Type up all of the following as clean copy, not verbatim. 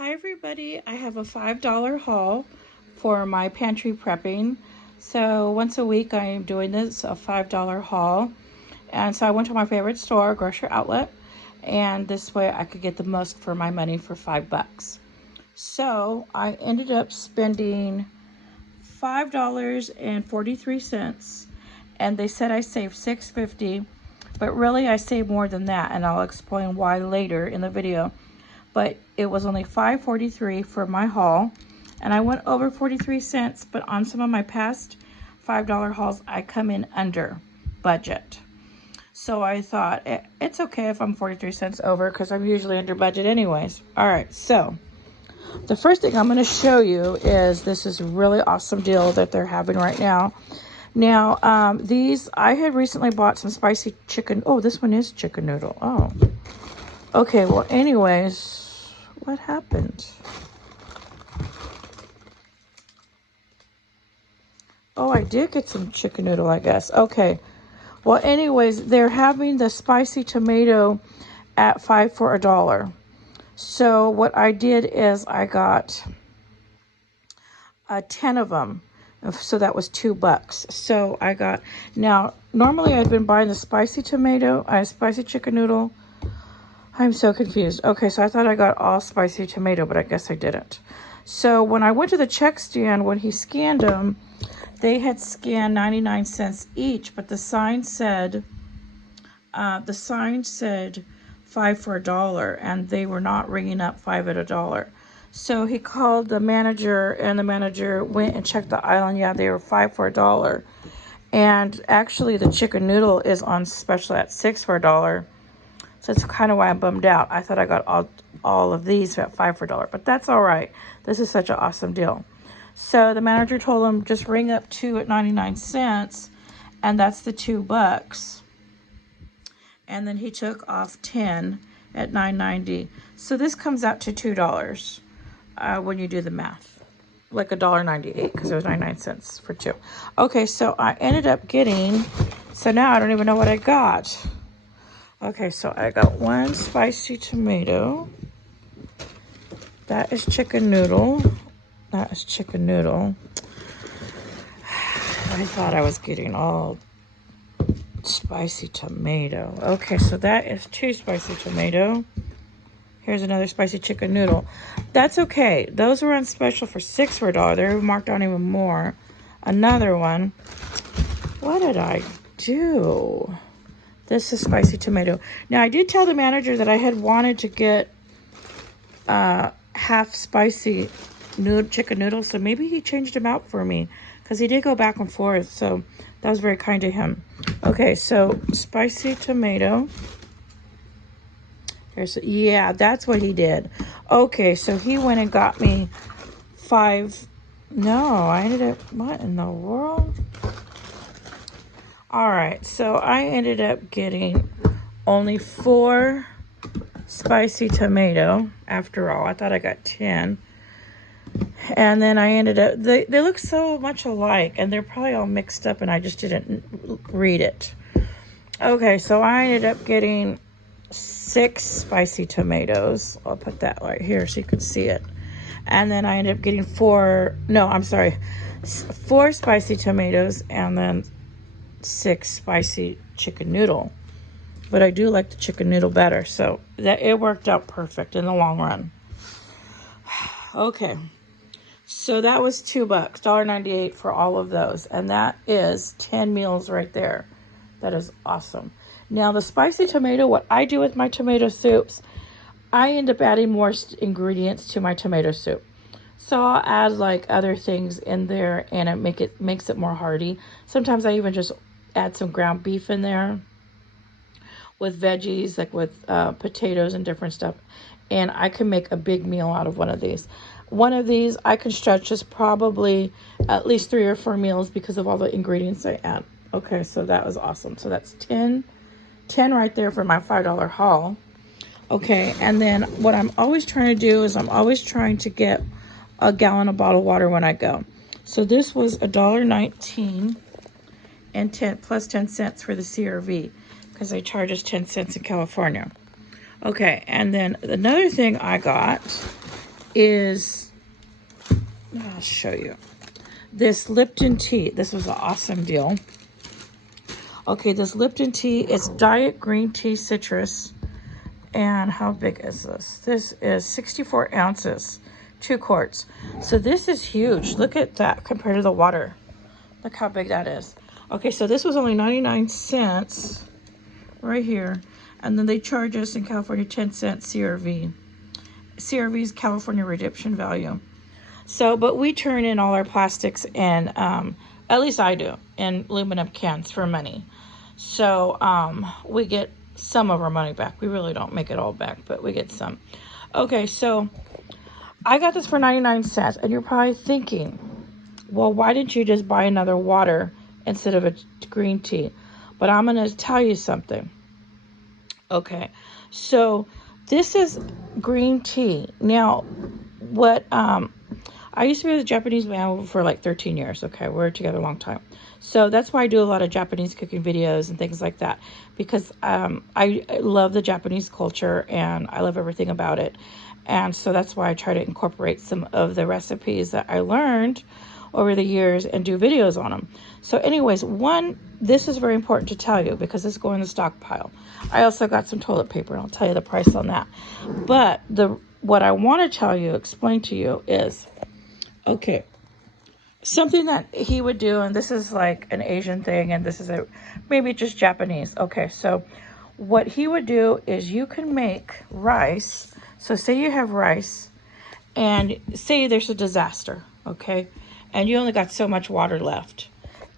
Hi everybody, I have a $5 haul for my pantry prepping. So once a week I am doing this, a $5 haul. And so I went to my favorite store, grocery outlet, and this way I could get the most for my money for $5. So I ended up spending $5.43, and they said I saved $6.50, but really I saved more than that, and I'll explain why later in the video. But it was only $5.43 for my haul, and I went over 43 cents, but on some of my past $5 hauls I come in under budget. So I thought it's okay if I'm 43 cents over, because I'm usually under budget anyways. All right, so the first thing I'm going to show you is this is a really awesome deal that they're having right now. Now, these, I had recently bought some spicy chicken. Oh, this one is chicken noodle. Oh, okay. Well, anyways, what happened? Oh, I did get some chicken noodle, I guess. Okay. Well, anyways, they're having the spicy tomato at 5 for $1. So what I did is I got 10 of them. So that was $2. So I got, now, normally I'd been buying the spicy tomato, spicy chicken noodle. I'm so confused. Okay, so I thought I got all spicy tomato, but I guess I didn't. So when I went to the check stand, when he scanned them, they had scanned 99 cents each, but the sign said 5 for $1, and they were not ringing up 5 at $1. So he called the manager, and the manager went and checked the aisle, and yeah, they were 5 for $1. And actually the chicken noodle is on special at 6 for $1. So that's kind of why I'm bummed out. I thought I got all of these at 5 for $1, but that's all right. This is such an awesome deal. So the manager told him just ring up 2 at 99 cents, and that's the $2. And then he took off 10 at $9.90. So this comes out to $2 when you do the math, like $1.98, because it was 99 cents for 2. Okay, so I ended up getting, so now I don't even know what I got. Okay, so I got 1 spicy tomato. That is chicken noodle. That is chicken noodle. I thought I was getting all spicy tomato. Okay, so that is 2 spicy tomato. Here's another spicy chicken noodle. That's okay. Those were on special for 6 for $1. They were marked down even more. Another one. What did I do? This is spicy tomato. Now, I did tell the manager that I had wanted to get half spicy chicken noodles, so maybe he changed them out for me, because he did go back and forth, so that was very kind of him. Okay, so spicy tomato. Yeah, that's what he did. Okay, so he went and got me 5. No, I ended up, what in the world? All right, so I ended up getting only 4 spicy tomato after all. I thought I got 10. And then I ended up, they look so much alike, and they're probably all mixed up, and I just didn't read it. Okay, so I ended up getting 6 spicy tomatoes. I'll put that right here so you can see it. And then I ended up getting 4 spicy tomatoes, and then 6 spicy chicken noodle. But I do like the chicken noodle better, so that it worked out perfect in the long run. Okay, so that was $2, $1.98 for all of those, and that is 10 meals right there. That is awesome. Now the spicy tomato, what I do with my tomato soups, I end up adding more ingredients to my tomato soup. So I'll add like other things in there, and it makes it more hearty. Sometimes I even just add some ground beef in there with veggies, like with potatoes and different stuff. And I can make a big meal out of one of these. One of these I can stretch as probably at least 3 or 4 meals because of all the ingredients I add. Okay, so that was awesome. So that's 10 right there for my $5 haul. Okay, and then what I'm always trying to do is I'm always trying to get a gallon of bottled water when I go. So this was $1.19 and 10 plus 10 cents for the CRV, because they charge us 10 cents in California. Okay, and then another thing I got is, I'll show you. This Lipton tea. This was an awesome deal. Okay, this Lipton tea is diet green tea citrus. And how big is this? This is 64 ounces, 2 quarts. So this is huge. Look at that compared to the water. Look how big that is. Okay, so this was only 99 cents right here. And then they charge us in California 10 cents CRV. CRV is California Redemption Value. So, but we turn in all our plastics and, at least I do, in aluminum cans for money. So, we get some of our money back. We really don't make it all back, but we get some. Okay, so I got this for 99 cents, and you're probably thinking, well, why didn't you just buy another water instead of a green tea? But I'm going to tell you something. Okay, so this is green tea. Now, what, I used to be with a Japanese man for like 13 years. Okay, we're together a long time. So that's why I do a lot of Japanese cooking videos and things like that. Because I love the Japanese culture and I love everything about it. And so that's why I try to incorporate some of the recipes that I learned over the years and do videos on them. So anyways, this is very important to tell you because this is going in the stockpile. I also got some toilet paper and I'll tell you the price on that. But what I want to explain to you is, okay, something that he would do, and this is like an Asian thing, and this is maybe just Japanese. Okay, so what he would do is you can make rice. So say you have rice, and say there's a disaster, okay, and you only got so much water left.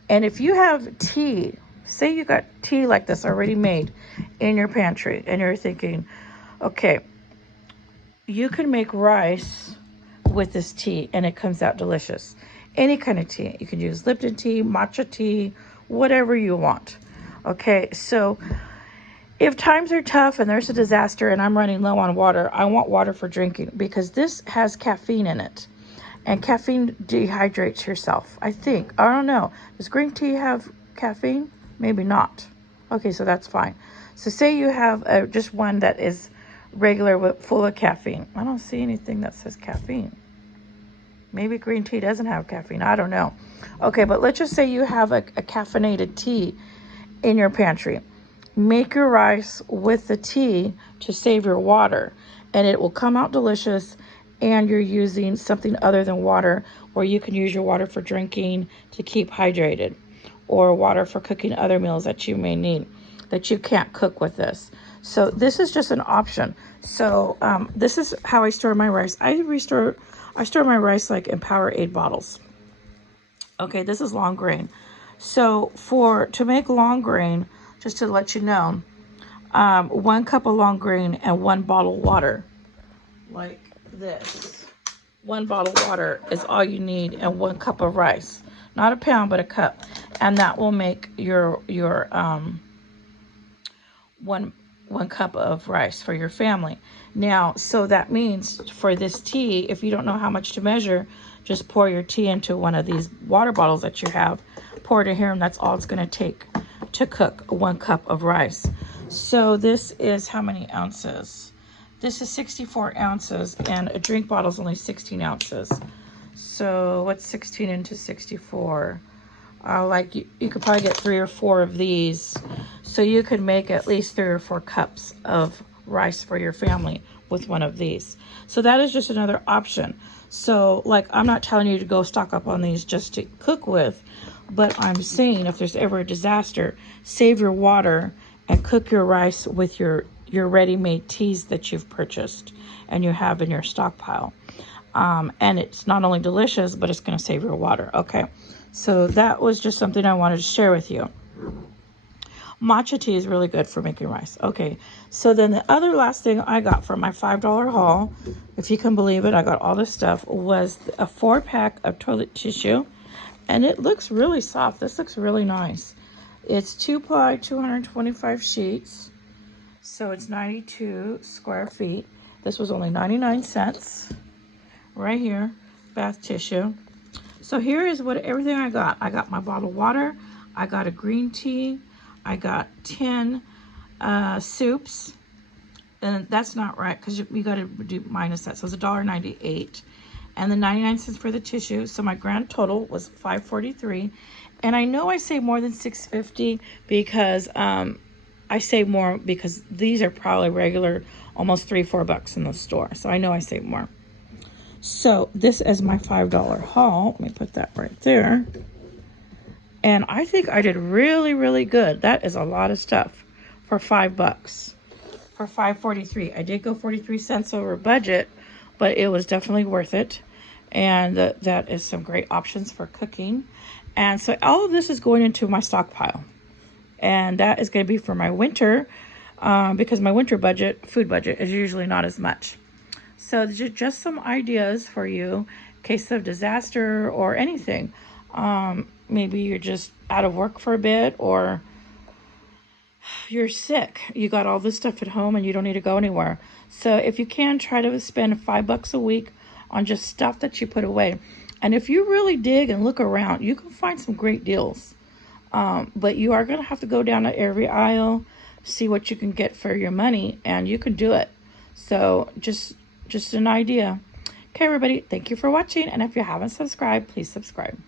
And if you have tea, say you got tea like this already made in your pantry, and you're thinking, okay, you can make rice with this tea and it comes out delicious. Any kind of tea. You can use Lipton tea, matcha tea, whatever you want. Okay, so if times are tough and there's a disaster and I'm running low on water, I want water for drinking because this has caffeine in it. And caffeine dehydrates yourself, I think. I don't know. Does green tea have caffeine? Maybe not. Okay, so that's fine. So say you have just one that is regular full of caffeine. I don't see anything that says caffeine. Maybe green tea doesn't have caffeine. I don't know. Okay, but let's just say you have a caffeinated tea in your pantry. Make your rice with the tea to save your water. And it will come out delicious. And you're using something other than water, or you can use your water for drinking to keep hydrated, or water for cooking other meals that you may need that you can't cook with this. So this is just an option. So this is how I store my rice. I store my rice like in Powerade bottles. Okay, this is long grain. So to make long grain, just to let you know, 1 cup of long grain and 1 bottle of water, like this. 1 bottle of water is all you need, and 1 cup of rice. Not a pound, but a cup. And that will make your 1 cup of rice for your family. Now, so that means for this tea, if you don't know how much to measure, just pour your tea into one of these water bottles that you have. Pour it in here, and that's all it's going to take to cook 1 cup of rice. So this is how many ounces? This is 64 ounces, and a drink bottle is only 16 ounces. So what's 16 into 64? Like you could probably get 3 or 4 of these. So you could make at least 3 or 4 cups of rice for your family with one of these. So that is just another option. So like, I'm not telling you to go stock up on these just to cook with, but I'm saying if there's ever a disaster, save your water and cook your rice with your ready-made teas that you've purchased and you have in your stockpile. And it's not only delicious, but it's going to save your water. Okay, so that was just something I wanted to share with you. Matcha tea is really good for making rice. Okay, so then the other last thing I got from my $5 haul, if you can believe it, I got all this stuff, was a 4-pack of toilet tissue. And it looks really soft. This looks really nice. It's 2-ply, 225 sheets. So it's 92 square feet. This was only 99 cents. Right here, bath tissue. So here is everything I got. I got my bottled water. I got a green tea. I got 10 soups. and that's not right because you got to do minus that. So it's $1.98, and then 99 cents for the tissue. So my grand total was $5.43, and I know I saved more than $6.50 because I save more because these are probably regular, almost $3-4 in the store. So I know I save more. So this is my $5 haul. Let me put that right there. And I think I did really, really good. That is a lot of stuff for $5. For $5.43. I did go 43 cents over budget, but it was definitely worth it. And that is some great options for cooking. And so all of this is going into my stockpile. And that is going to be for my winter, because my winter budget, food budget, is usually not as much. So just some ideas for you in case of disaster or anything. Maybe you're just out of work for a bit, or you're sick. You got all this stuff at home and you don't need to go anywhere. So if you can, try to spend $5 a week on just stuff that you put away. And if you really dig and look around, you can find some great deals. But you are going to have to go down to every aisle, see what you can get for your money, and you can do it. So just an idea. Okay, everybody, thank you for watching. And if you haven't subscribed, please subscribe.